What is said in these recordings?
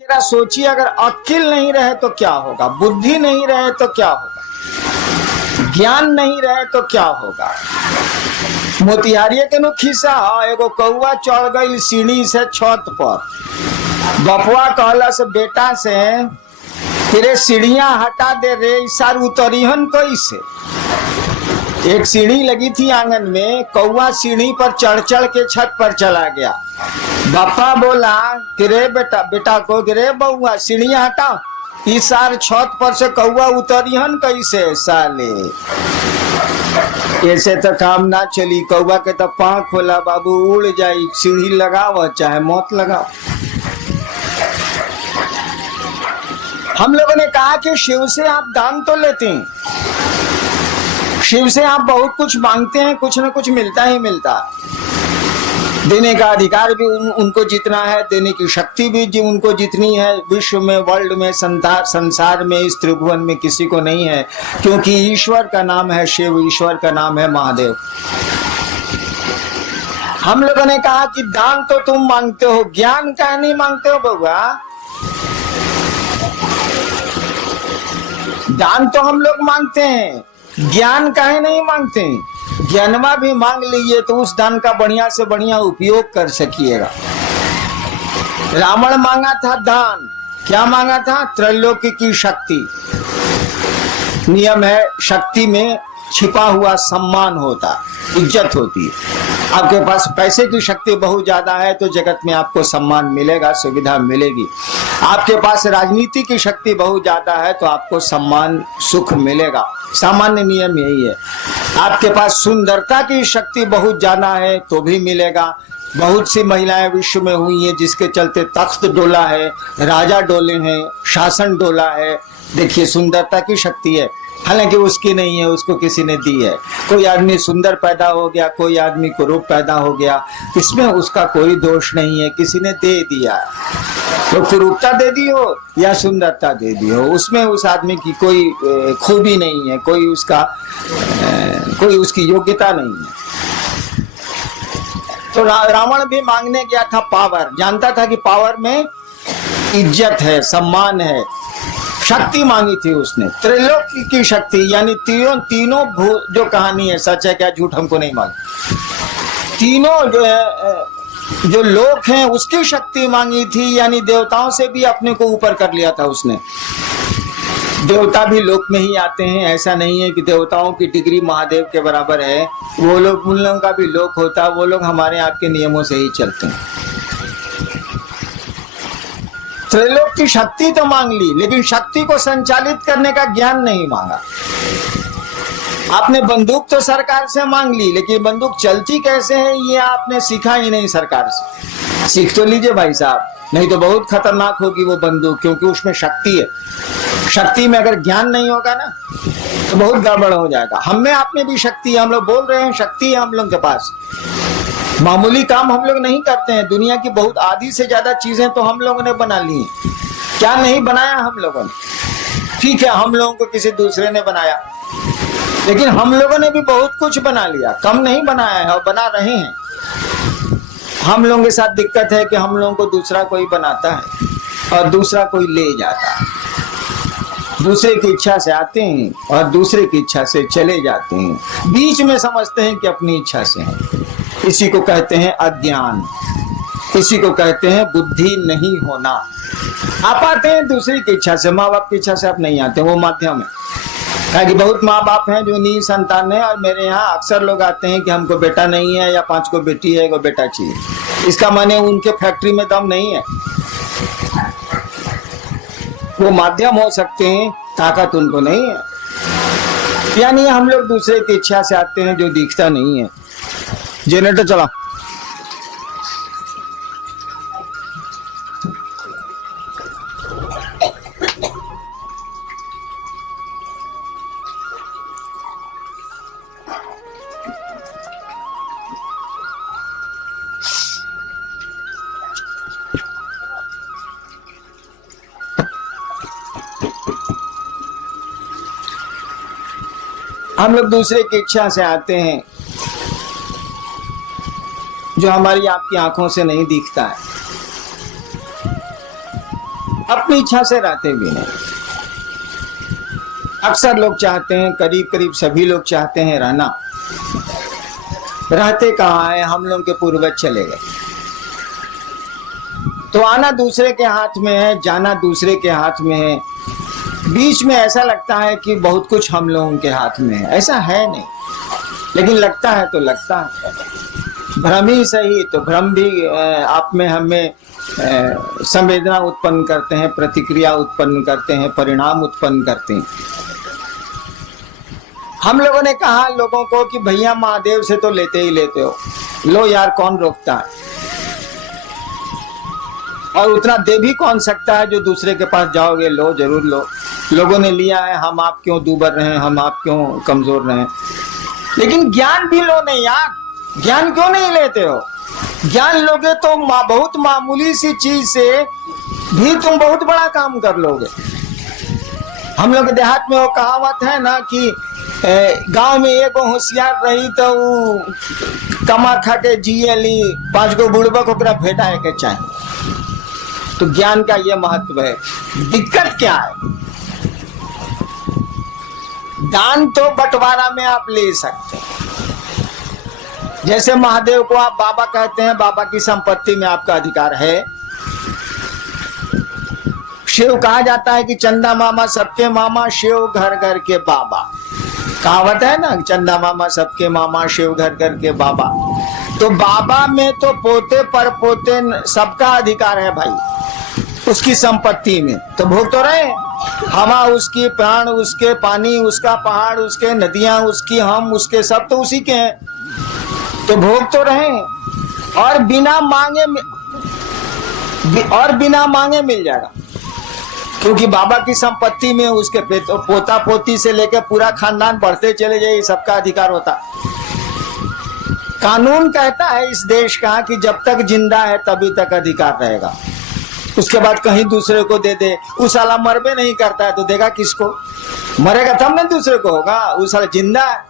जरा सोचिए, अगर अक्ल नहीं रहे तो क्या होगा, बुद्धि नहीं रहे तो क्या होगा, ज्ञान नहीं रहे तो क्या होगा। मोतिहारिये के नु खिस्सा एगो कौआ चढ़ गई सीढ़ी से छत पर। बपुआ कहला से बेटा से तेरे सीढ़ियां हटा दे रे, इसार उतरिहन कैसे। एक सीढ़ी लगी थी आंगन में, कौआ सीढ़ी पर चढ़ चढ़ के छत पर चला गया। बापा बोला गिरे बेटा को, गिरे बउआ सीढ़ियां हटा। इस सार छत पर से कौआ उतरिहन कैसे साले। ऐसे तो काम ना चली। कौआ के तो पाँव खोला, बाबू उड़ जाई, सीढ़ी लगाओ चाहे मौत लगाओ। हम लोगों ने कहा कि शिव से आप दान तो लेते हैं, शिव से आप बहुत कुछ मांगते हैं, कुछ न कुछ मिलता ही मिलता। देने का अधिकार भी उनको जितना है, देने की शक्ति भी उनको जितनी है। विश्व में, वर्ल्ड में, संसार में, इस त्रिभुवन में किसी को नहीं है, क्योंकि ईश्वर का नाम है शिव, ईश्वर का नाम है महादेव। हम लोगों ने कहा कि दान तो तुम मांगते हो, ज्ञान का नहीं मांगते हो बउआ। दान तो हम लोग मांगते हैं, ज्ञान काहे नहीं मांगते। ज्ञानमा भी मांग लीजिए तो उस दान का बढ़िया से बढ़िया उपयोग कर सकिएगा। रावण मांगा था दान, क्या मांगा था? त्रैलोक्य की शक्ति। नियम है, शक्ति में छिपा हुआ सम्मान होता, इज्जत होती है। आपके पास पैसे की शक्ति बहुत ज्यादा है तो जगत में आपको सम्मान मिलेगा, सुविधा मिलेगी। आपके पास राजनीति की शक्ति बहुत ज्यादा है तो आपको सम्मान, सुख मिलेगा। सामान्य नियम यही है। आपके पास सुंदरता की शक्ति बहुत ज्यादा है तो भी मिलेगा। बहुत सी महिलाएं विश्व में हुई हैं जिसके चलते तख्त डोला है, राजा डोले हैं, शासन डोला है। देखिए, सुंदरता की शक्ति है, हालांकि उसकी नहीं है, उसको किसी ने दी है। कोई आदमी सुंदर पैदा हो गया, कोई आदमी कुरूप पैदा हो गया, इसमें उसका कोई दोष नहीं है, किसी ने दे दिया। तो कुरूपता दे दी हो या सुंदरता दे दी हो, उसमें उस आदमी की कोई खूबी नहीं है, कोई उसकी योग्यता नहीं है। तो रावण भी मांगने गया था पावर, जानता था कि पावर में इज्जत है, सम्मान है। शक्ति मांगी थी उसने, त्रिलोकी की शक्ति, यानी तीनों जो कहानी है सच है क्या झूठ हमको नहीं मालूम। तीनों जो है, जो लोक हैं उसकी शक्ति मांगी थी, यानी देवताओं से भी अपने को ऊपर कर लिया था उसने। देवता भी लोक में ही आते हैं, ऐसा नहीं है कि देवताओं की डिग्री महादेव के बराबर है। वो लोग, उन लोगों का भी लोक होता, वो लोग हमारे आपके नियमों से ही चलते हैं। त्रैलोक की शक्ति तो मांग ली, लेकिन शक्ति को संचालित करने का ज्ञान नहीं मांगा। आपने बंदूक तो सरकार से मांग ली, लेकिन बंदूक चलती कैसे है ये आपने सीखा ही नहीं सरकार से। सीख तो लीजिए भाई साहब, नहीं तो बहुत खतरनाक होगी वो बंदूक, क्योंकि उसमें शक्ति है। शक्ति में अगर ज्ञान नहीं होगा ना तो बहुत गड़बड़ हो जाएगा। हम में, आप में भी शक्ति है, हम लोग बोल रहे हैं शक्ति है हम लोग के पास। मामूली काम हम लोग नहीं करते हैं, दुनिया की बहुत आधी से ज्यादा चीजें तो हम लोगों ने बना ली हैं। क्या नहीं बनाया हम लोगों ने? ठीक है, हम लोगों को किसी दूसरे ने बनाया, लेकिन हम लोगों ने भी बहुत कुछ बना लिया, कम नहीं बनाया है और बना रहे हैं। हम लोगों के साथ दिक्कत है कि हम लोगों को दूसरा कोई बनाता है और दूसरा कोई ले जाता है। दूसरे की इच्छा से आते हैं और दूसरे की इच्छा से चले जाते हैं, बीच में समझते हैं कि अपनी इच्छा से हैं। इसी को कहते हैं अज्ञान, इसी को कहते हैं बुद्धि नहीं होना। आप आते हैं दूसरी की इच्छा से, माँ बाप की इच्छा से आप नहीं आते, वो माध्यम है। कि बहुत माँ बाप हैं जो निसंतान है, और मेरे यहाँ अक्सर लोग आते हैं कि हमको बेटा नहीं है या 5 को बेटी है, 1 बेटा चाहिए। इसका माने उनके फैक्ट्री में दम नहीं है, वो माध्यम हो सकते हैं, ताकत उनको नहीं है। यानी हम लोग दूसरे की इच्छा से आते हैं जो दिखता नहीं है। जनरेटर चला। हम लोग दूसरे की इच्छा से आते हैं जो हमारी आपकी आंखों से नहीं दिखता है। अपनी इच्छा से रहते भी नहीं। अक्सर लोग चाहते हैं, करीब करीब सभी लोग चाहते हैं रहना, रहते कहाँ है, हम लोग के पूर्वज चले गए। तो आना दूसरे के हाथ में है, जाना दूसरे के हाथ में है। बीच में ऐसा लगता है कि बहुत कुछ हम लोगों के हाथ में है, ऐसा है नहीं, लेकिन लगता है तो लगता है। भ्रम ही सही, तो भ्रम भी आप में हमें संवेदना उत्पन्न करते हैं, प्रतिक्रिया उत्पन्न करते हैं, परिणाम उत्पन्न करते हैं। हम लोगों ने कहा लोगों को कि भैया महादेव से तो लेते ही लेते हो, लो यार कौन रोकता है, और उतना दे भी कौन सकता है जो दूसरे के पास जाओगे, लो जरूर लो। लोगों ने लिया है, हम आप क्यों दूबर रहे, हम आप क्यों कमजोर रहे। लेकिन ज्ञान भी लो नहीं यार, ज्ञान क्यों नहीं लेते हो? ज्ञान लोगे तो बहुत मामूली सी चीज से भी तुम बहुत बड़ा काम कर लोगे। हम लोग देहात में वो कहावत है ना कि गांव में एक होशियार रही तो कमा खा के जिए ली, 5 गो बुड़बक ओकरा भेटा के चाहिए। तो ज्ञान का ये महत्व है। दिक्कत क्या है? दान तो बंटवारा में आप ले सकते हैं। जैसे महादेव को आप बाबा कहते हैं, बाबा की संपत्ति में आपका अधिकार है। शिव कहा जाता है कि चंदा मामा सबके मामा, शिव घर घर के बाबा। कहावत है ना, चंदा मामा सबके मामा, शिव घर घर के बाबा। तो बाबा में तो पोते पर पोते सबका अधिकार है भाई, उसकी संपत्ति में। तो भोग तो रहे, हवा उसकी, प्राण उसके, पानी उसका, पहाड़ उसके, नदियां उसकी, हम उसके, सब तो उसी के हैं। तो भोग तो रहे, और बिना मांगे मिल जाएगा, क्योंकि बाबा की संपत्ति में उसके पोता पोती से लेकर पूरा खानदान बढ़ते चले जाए, सबका अधिकार होता। कानून कहता है इस देश का कि जब तक जिंदा है तभी तक अधिकार रहेगा, उसके बाद कहीं दूसरे को दे दे। उस साला मरबे नहीं करता है तो देगा किसको? मरेगा तब ना दूसरे को होगा, उस साला जिंदा है।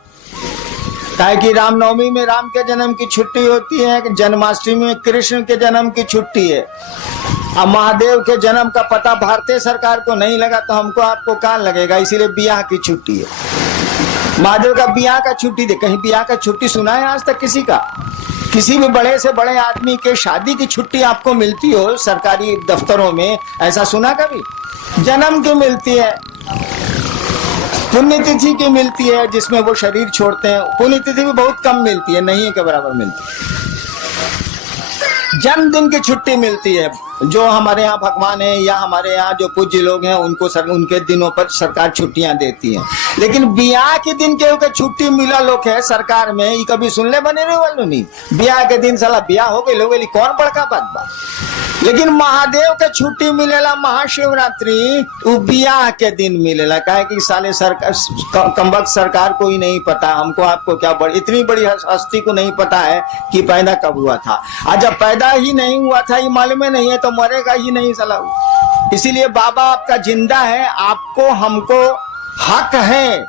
काहे कि रामनवमी में राम के जन्म की छुट्टी होती है, जन्माष्टमी में कृष्ण के जन्म की छुट्टी है। अब महादेव के जन्म का पता भारतीय सरकार को नहीं लगा तो हमको आपको कहाँ लगेगा, इसीलिए बियाह की छुट्टी है। महादेव का बियाह का छुट्टी दे, कहीं बियाह का छुट्टी सुना है आज तक किसी का? किसी भी बड़े से बड़े आदमी के शादी की छुट्टी आपको मिलती हो सरकारी दफ्तरों में, ऐसा सुना कभी? जन्म की मिलती है, पुण्यतिथि की मिलती है जिसमें वो शरीर छोड़ते हैं, पुण्यतिथि भी बहुत कम मिलती है, नहीं के बराबर मिलती है। जन्मदिन की छुट्टी मिलती है, जो हमारे यहाँ भगवान है या हमारे यहाँ जो पूज्य लोग हैं उनको उनके दिनों पर सरकार छुट्टियां देती है। लेकिन बियाह के दिन के छुट्टी मिला लोग है सरकार में, ये कभी सुनले बने रहे वालों नहीं। बियाह के दिन साला बियाह हो गए लोग, कौन बड़का बात बा। लेकिन महादेव के छुट्टी मिलेला महाशिवरात्रि, वो बियाह के दिन मिलेला। काहे कि साले सरकार कमबख्त सरकार को ही नहीं पता, हमको आपको क्या इतनी बड़ी हस्ती को नहीं पता है कि पैदा कब हुआ था। आज जब पैदा ही नहीं हुआ था, ये मालूम नहीं है तो मरेगा ही नहीं साला। इसीलिए बाबा आपका जिंदा है, आपको हमको हक है,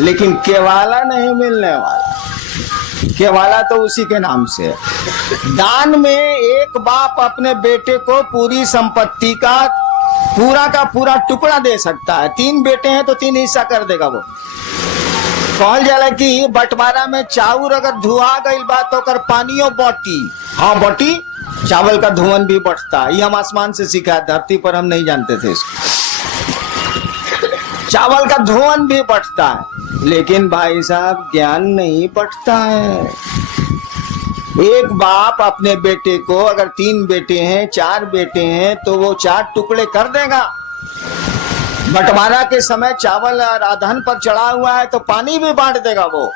लेकिन केवाला नहीं मिलने वाला। केवाला तो उसी के नाम से है। दान में एक बाप अपने बेटे को पूरी संपत्ति का पूरा टुकड़ा दे सकता है। 3 बेटे हैं तो 3 हिस्सा कर देगा वो। कहल जाला कि बंटवारा में चाउर अगर धुआ गई बात तो कर पानियों बटी, हाँ बटी, चावल का धुआं भी बढ़ता है। ये हम आसमान से सीखा, धरती पर हम नहीं जानते थे इसको। चावल का धुआं भी बढ़ता है, लेकिन भाई साहब ज्ञान नहीं बढ़ता है। एक बाप अपने बेटे को, अगर 3 बेटे हैं 4 बेटे हैं तो वो 4 टुकड़े कर देगा। बंटवारा के समय चावल राधन पर चढ़ा हुआ है तो पानी भी बांट देगा वो।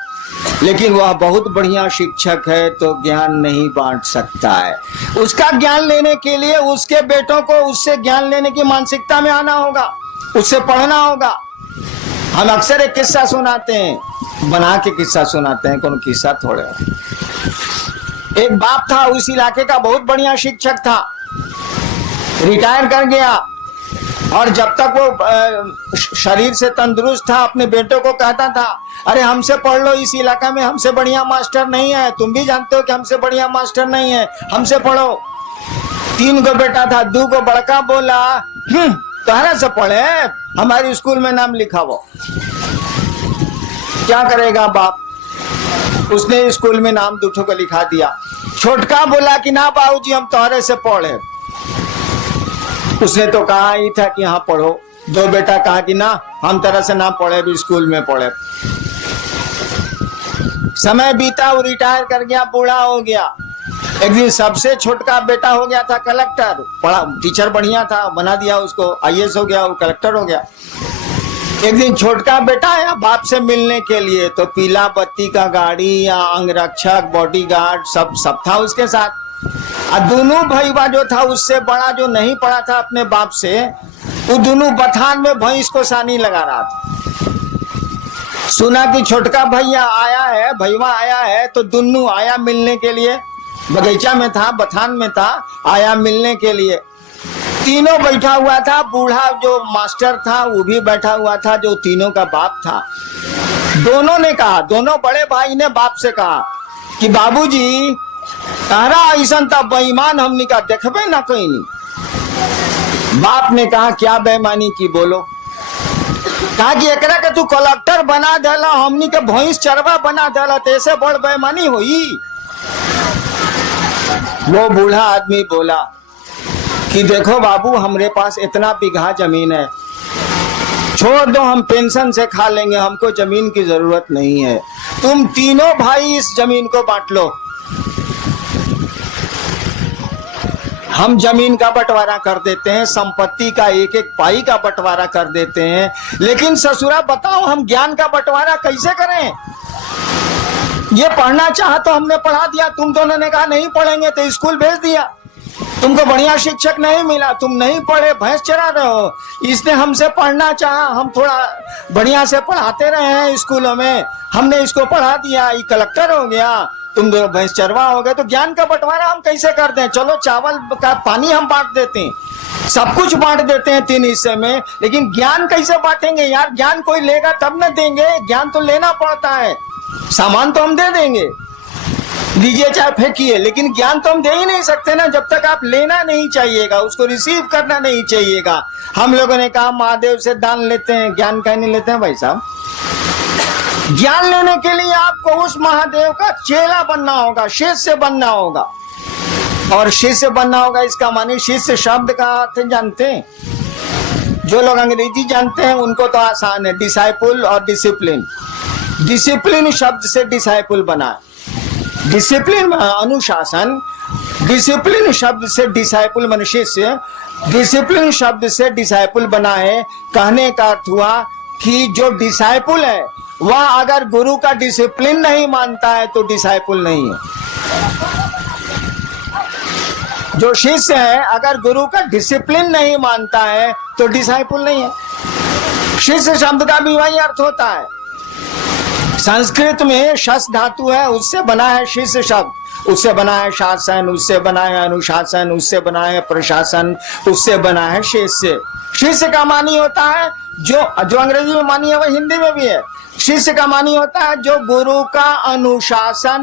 लेकिन वह बहुत बढ़िया शिक्षक है तो ज्ञान नहीं बांट सकता है। उसका ज्ञान लेने के लिए उसके बेटों को उससे ज्ञान लेने की मानसिकता में आना होगा, उससे पढ़ना होगा। हम अक्सर एक किस्सा सुनाते हैं, बना के किस्सा सुनाते हैं, कौन किस्सा थोड़े। एक बाप था, उस इलाके का बहुत बढ़िया शिक्षक था, रिटायर कर गया, और जब तक वो शरीर से तंदुरुस्त था अपने बेटों को कहता था, अरे हमसे पढ़ लो, इस इलाका में हमसे बढ़िया मास्टर नहीं है, तुम भी जानते हो कि हमसे बढ़िया मास्टर नहीं है, हमसे पढ़ो। 3 गो बेटा था, 2 गो बड़का बोला तोहरा से पढ़े हमारे स्कूल में नाम लिखावो। क्या करेगा बाप, उसने स्कूल में नाम 2 को लिखा दिया। छोटका बोला कि ना बाबूजी हम तोहरे से पढ़े। उसने तो कहा ही था कि हाँ पढ़ो। 2 बेटा कहा कि ना हम तरह से ना पढ़े, भी स्कूल में पढ़े। समय बीता, वो रिटायर कर गया, बूढ़ा हो गया। एक दिन सबसे छोटका बेटा हो गया था कलेक्टर, पढ़ा टीचर बढ़िया था, बना दिया उसको, IAS हो गया, वो कलेक्टर हो गया। एक दिन छोटका बेटा आया बाप से मिलने के लिए, तो पीला बत्ती का गाड़ी या अंगरक्षक बॉडीगार्ड सब था उसके साथ। और दोनों भईवा जो था उससे बड़ा जो नहीं पड़ा था अपने बाप से, वो दोनों बथान में भैंस को सानी लगा रहा था। सुना कि छोटका भैया आया है, भईवा आया है, तो दोनों आया मिलने के लिए। बगीचा में था, बथान में था, आया मिलने के लिए। तीनों बैठा हुआ था, बूढ़ा जो मास्टर था वो भी बैठा हुआ था, जो तीनों का बाप था। दोनों ने कहा, दोनों बड़े भाई ने बाप से कहा कि बाबूजी तारा ऐसा तब बेईमान हमने का देखबे ना कहीं नहीं। बाप ने कहा क्या बेईमानी की, बोलो। कहा कि एकरा के तू कलेक्टर बना देला, हमनी के भैंस चरवा बना देला, तो ऐसे बड़ बेईमानी हुई। वो बूढ़ा आदमी बोला कि देखो बाबू हमरे पास इतना बीघा जमीन है, छोड़ दो, हम पेंशन से खा लेंगे, हमको जमीन की जरूरत नहीं है। तुम तीनों भाई इस जमीन को बांट लो, हम जमीन का बंटवारा कर देते हैं, संपत्ति का एक एक पाई का बंटवारा कर देते हैं। लेकिन ससुरा बताओ हम ज्ञान का बंटवारा कैसे करें? ये पढ़ना चाहा तो हमने पढ़ा दिया, तुम दोनों ने कहा नहीं पढ़ेंगे तो स्कूल भेज दिया। तुमको बढ़िया शिक्षक नहीं मिला, तुम नहीं पढ़े, भैंस चरा रहे हो। इसने हमसे पढ़ना चाहा, हम थोड़ा बढ़िया से पढ़ाते रहे हैं स्कूलों में, हमने इसको पढ़ा दिया, ये कलेक्टर हो गया, तुम दोनों भैंस चरवा हो गए। तो ज्ञान का बंटवारा हम कैसे कर दें? चलो चावल का पानी हम बांट देते हैं, सब कुछ बांट देते हैं 3 हिस्से में, लेकिन ज्ञान कैसे बांटेंगे यार? ज्ञान कोई लेगा तब न देंगे, ज्ञान तो लेना पड़ता है। सामान तो हम दे देंगे, दीजिए चाहे फेंकिए, लेकिन ज्ञान तो हम दे ही नहीं सकते ना जब तक आप लेना नहीं चाहिएगा, उसको रिसीव करना नहीं चाहिएगा। हम लोगों ने कहा महादेव से दान लेते हैं, ज्ञान का नहीं लेते हैं भाई साहब। ज्ञान लेने के लिए आपको उस महादेव का चेला बनना होगा, शिष्य बनना होगा। और शिष्य बनना होगा इसका माने शिष्य शब्द का अर्थ जानते हैं? जो लोग अंग्रेजी जानते हैं उनको तो आसान है, डिसाइपुल और डिसिप्लिन। डिसिप्लिन शब्द से डिसाइपुल बना, डिसिप्लिन अनुशासन, डिसिप्लिन शब्द से डिसाइपुल मन शिष्य, डिसिप्लिन शब्द से डिसाइपुल बना है। कहने का अर्थ हुआ कि जो डिसाइपुल है वह अगर गुरु का डिसिप्लिन नहीं मानता है तो डिसाइपुल नहीं है। जो शिष्य है अगर गुरु का डिसिप्लिन नहीं मानता है तो डिसाइपुल नहीं है। शिष्य शब्द का भी वही अर्थ होता है। संस्कृत में शस धातु है, उससे बना है शिष्य शब्द, उससे बना है शासन, उससे बना है अनुशासन, उससे बना है प्रशासन, उससे बना है शिष्य। शिष्य का मानी होता है जो अंग्रेजी में मानी है वह हिंदी में भी है। शिष्य का मानी होता है जो गुरु का अनुशासन